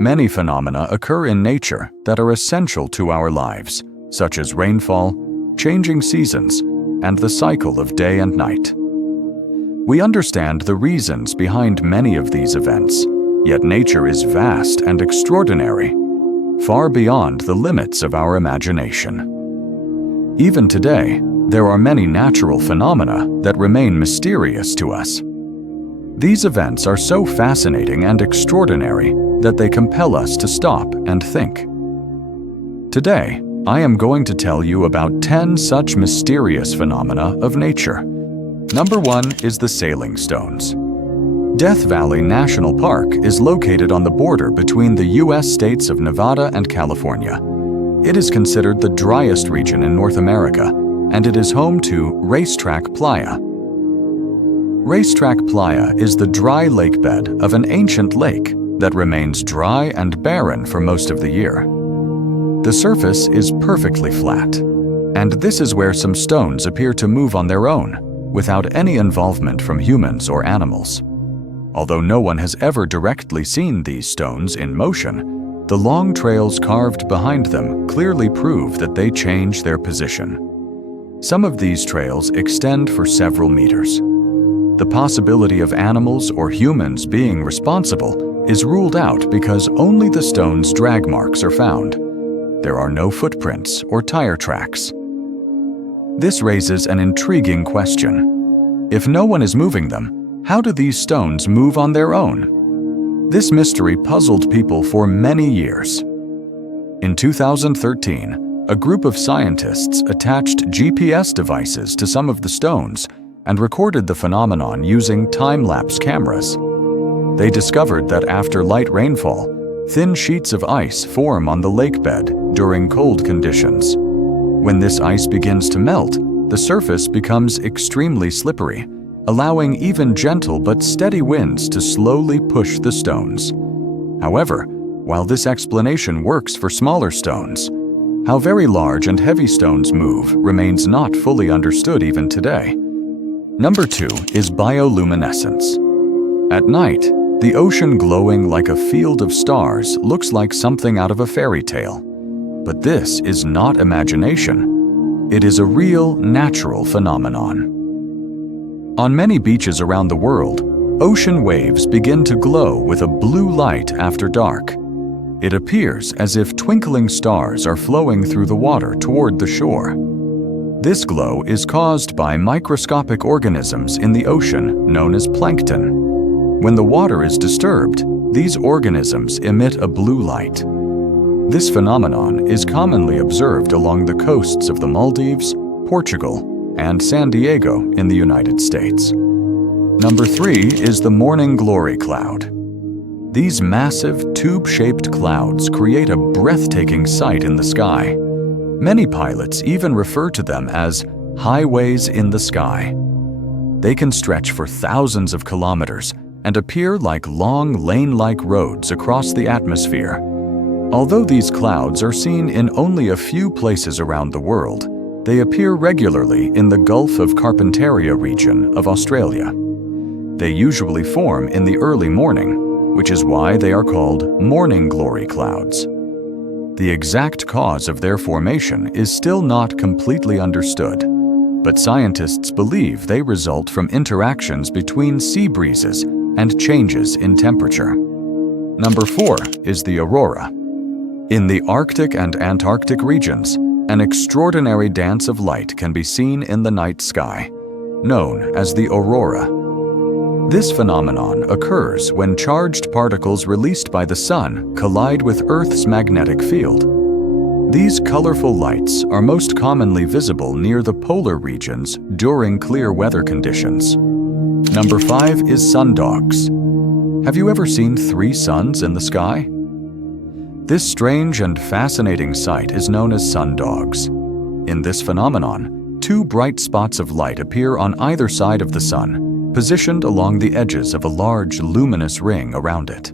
Many phenomena occur in nature that are essential to our lives, such as rainfall, changing seasons, and the cycle of day and night. We understand the reasons behind many of these events, yet nature is vast and extraordinary, far beyond the limits of our imagination. Even today, there are many natural phenomena that remain mysterious to us. These events are so fascinating and extraordinary that they compel us to stop and think. Today, I am going to tell you about 10 such mysterious phenomena of nature. Number 1 is the sailing stones. Death Valley National Park is located on the border between the U.S. states of Nevada and California. It is considered the driest region in North America, and it is home to Racetrack Playa. Racetrack Playa is the dry lakebed of an ancient lake that remains dry and barren for most of the year. The surface is perfectly flat, and this is where some stones appear to move on their own, without any involvement from humans or animals. Although no one has ever directly seen these stones in motion, the long trails carved behind them clearly prove that they change their position. Some of these trails extend for several meters. The possibility of animals or humans being responsible is ruled out because only the stone's drag marks are found. There are no footprints or tire tracks. This raises an intriguing question. If no one is moving them, how do these stones move on their own? This mystery puzzled people for many years. In 2013, a group of scientists attached GPS devices to some of the stones and recorded the phenomenon using time-lapse cameras. They discovered that after light rainfall, thin sheets of ice form on the lakebed during cold conditions. When this ice begins to melt, the surface becomes extremely slippery, allowing even gentle but steady winds to slowly push the stones. However, while this explanation works for smaller stones, how very large and heavy stones move remains not fully understood even today. Number 2 is bioluminescence. At night, the ocean glowing like a field of stars looks like something out of a fairy tale. But this is not imagination. It is a real, natural phenomenon. On many beaches around the world, ocean waves begin to glow with a blue light after dark. It appears as if twinkling stars are flowing through the water toward the shore. This glow is caused by microscopic organisms in the ocean known as plankton. When the water is disturbed, these organisms emit a blue light. This phenomenon is commonly observed along the coasts of the Maldives, Portugal, and San Diego in the United States. Number 3 is the morning glory cloud. These massive, tube-shaped clouds create a breathtaking sight in the sky. Many pilots even refer to them as highways in the sky. They can stretch for thousands of kilometers and appear like long lane-like roads across the atmosphere. Although these clouds are seen in only a few places around the world, they appear regularly in the Gulf of Carpentaria region of Australia. They usually form in the early morning, which is why they are called morning glory clouds. The exact cause of their formation is still not completely understood, but scientists believe they result from interactions between sea breezes and changes in temperature. Number 4 is the aurora. In the Arctic and Antarctic regions, an extraordinary dance of light can be seen in the night sky, known as the aurora. This phenomenon occurs when charged particles released by the sun collide with Earth's magnetic field. These colorful lights are most commonly visible near the polar regions during clear weather conditions. Number 5 is sundogs. Have you ever seen 3 suns in the sky? This strange and fascinating sight is known as sundogs. In this phenomenon, 2 bright spots of light appear on either side of the sun, positioned along the edges of a large luminous ring around it.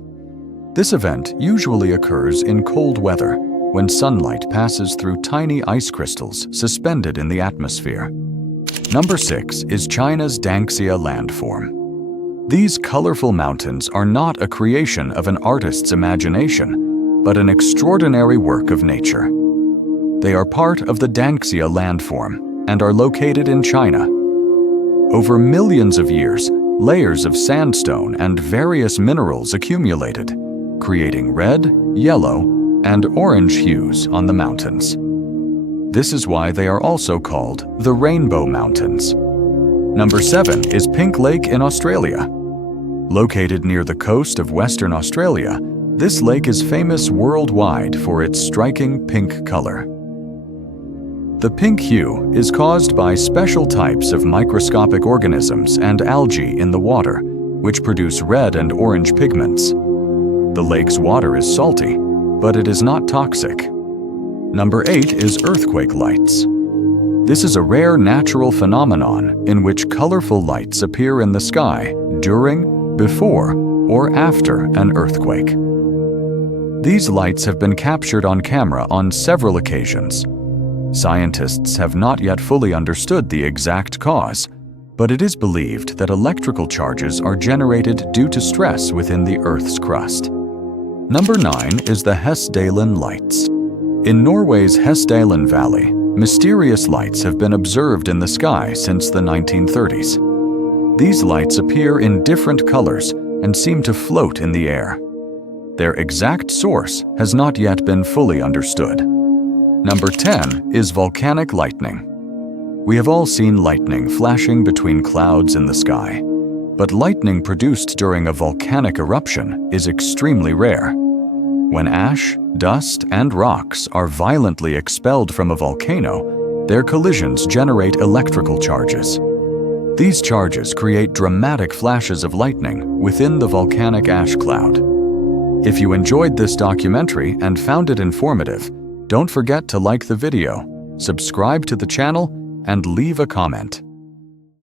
This event usually occurs in cold weather, when sunlight passes through tiny ice crystals suspended in the atmosphere. Number 6 is China's Danxia landform. These colorful mountains are not a creation of an artist's imagination, but an extraordinary work of nature. They are part of the Danxia landform and are located in China. Over millions of years, layers of sandstone and various minerals accumulated, creating red, yellow, and orange hues on the mountains. This is why they are also called the Rainbow Mountains. Number 7 is Pink Lake in Australia. Located near the coast of Western Australia, this lake is famous worldwide for its striking pink color. The pink hue is caused by special types of microscopic organisms and algae in the water, which produce red and orange pigments. The lake's water is salty, but it is not toxic. Number 8 is earthquake lights. This is a rare natural phenomenon in which colorful lights appear in the sky during, before, or after an earthquake. These lights have been captured on camera on several occasions. Scientists have not yet fully understood the exact cause, but it is believed that electrical charges are generated due to stress within the Earth's crust. Number 9 is the Hessdalen lights. In Norway's Hessdalen Valley, mysterious lights have been observed in the sky since the 1930s. These lights appear in different colors and seem to float in the air. Their exact source has not yet been fully understood. Number 10 is volcanic lightning. We have all seen lightning flashing between clouds in the sky, but lightning produced during a volcanic eruption is extremely rare. When ash, dust, and rocks are violently expelled from a volcano, their collisions generate electrical charges. These charges create dramatic flashes of lightning within the volcanic ash cloud. If you enjoyed this documentary and found it informative, don't forget to like the video, subscribe to the channel, and leave a comment.